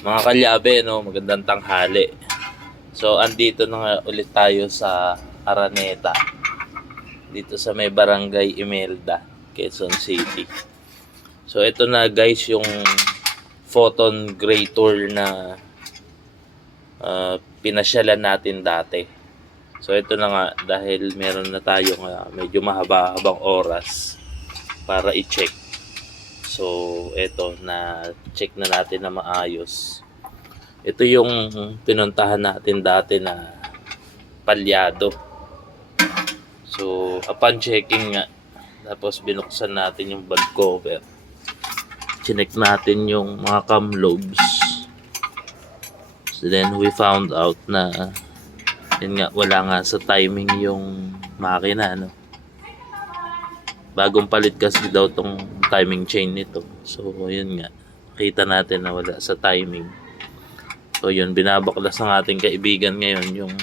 Mga kalyabe, no, magandang tanghali. So, andito na nga ulit tayo sa Araneta. Dito sa may Barangay Imelda, Quezon City. So, ito na guys yung photon gray tour na pinasyalan natin dati. So, ito na nga dahil meron na tayong medyo mahaba-habang oras para i-check. So, ito na check na natin na maayos. Ito yung pinuntahan natin dati na palyado. So, upon checking nga, tapos binuksan natin yung valve cover. Chinek natin yung mga cam lobes. So, then we found out na yun nga, wala nga sa timing yung makina, no? Bagong palit kasi daw tong timing chain nito. So, yun nga. Kita natin na wala sa timing. So, yun. Binabaklas ng ating kaibigan ngayon yung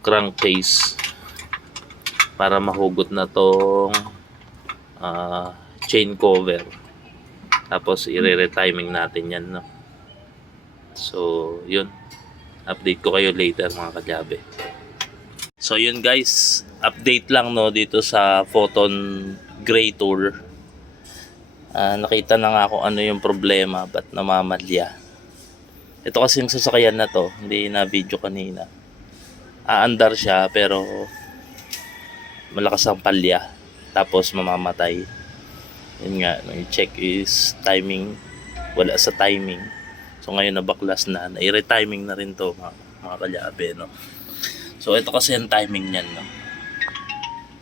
crankcase para mahugot na tong chain cover. Tapos, i-retiming natin yan, no? So, yun. Update ko kayo later, mga kalyabe. So yun guys, update lang no dito sa Photon Gray Tour. Nakita na nga kung ano yung problema, ba't namamadya. Ito kasi yung sasakyan na to, hindi na video kanina. Aandar siya pero malakas ang palya, tapos mamamatay. Yun nga, yung check is timing, wala sa timing. So ngayon nabaklas na, i-retiming na rin to mga kalyabe, no. So, ito kasi yung timing niyan, no?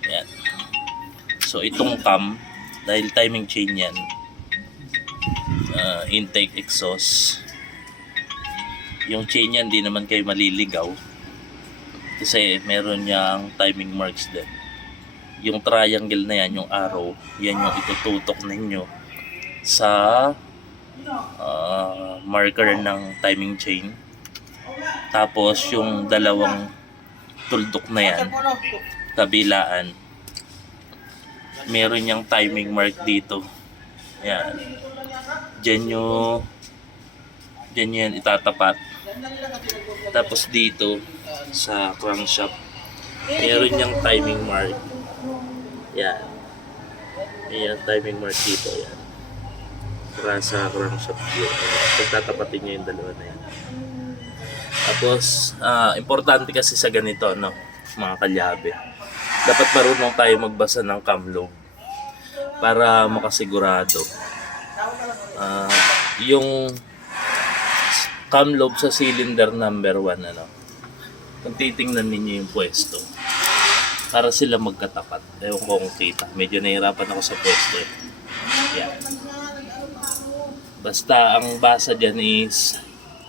Ayan. So, itong cam, dahil timing chain yan, intake, exhaust, yung chain yan, di naman kayo maliligaw. Kasi, meron niyang timing marks din. Yung triangle na yan, yung arrow, yan yung itututok ninyo sa marker ng timing chain. Tapos, yung dalawang tuldok na yan, kabilaan, meron niyang timing mark dito. Yan. Diyan yan itatapat. Tapos dito sa crankshaft, meron niyang timing mark. Yan. Yan, timing mark dito. Yan. Para sa crankshaft dito. Pagtatapatin niya yung dalawa na yan. Tapos, importante kasi sa ganito, no, mga kalyabe. Dapat marunong tayo magbasa ng cam lobe para makasigurado. Yung cam lobe sa cylinder number 1, ano, kung titingnan ninyo yung pwesto, para sila magkatapat. Ewan ko kung kita. Medyo nahirapan ako sa pwesto. Yan. Basta ang basa dyan is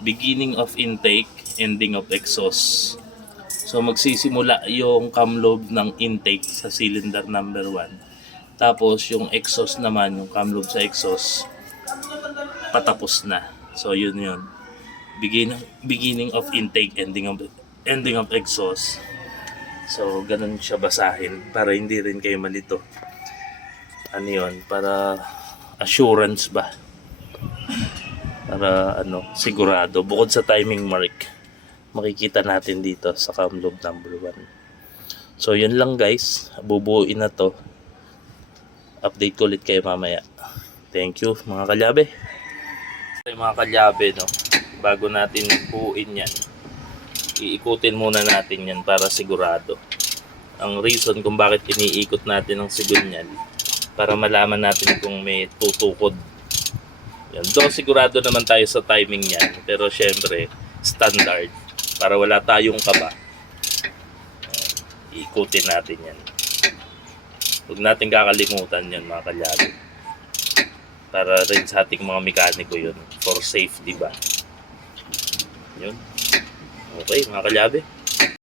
beginning of intake, ending of exhaust. So magsisimula yung cam lobe ng intake sa cylinder number 1. Tapos yung exhaust naman, yung cam lobe sa exhaust, patapos na. So yun. Beginning of intake, ending of exhaust. So ganun siya basahin para hindi rin kayo malito. Ano yun? Para assurance ba? Para sigurado. Bukod sa timing mark, makikita natin dito sa cam lobe number 1. So yun lang guys, bubuuin na to. Update ko ulit kayo mamaya. Thank you mga kalyabe. Mga kalyabe, no, bago natin buuin yan, iikutin muna natin yan para sigurado. Ang reason kung bakit iniikot natin ang sigon yan, para malaman natin kung may tutukod. Yan. Doon sigurado naman tayo sa timing yan, pero syempre standard, para wala tayong kaba. Iikutin natin yan. Huwag natin kakalimutan yan mga kalyabe. Para rin sa ating mga mekaniko yun, for safety ba. Yun. Okay mga kalyabe.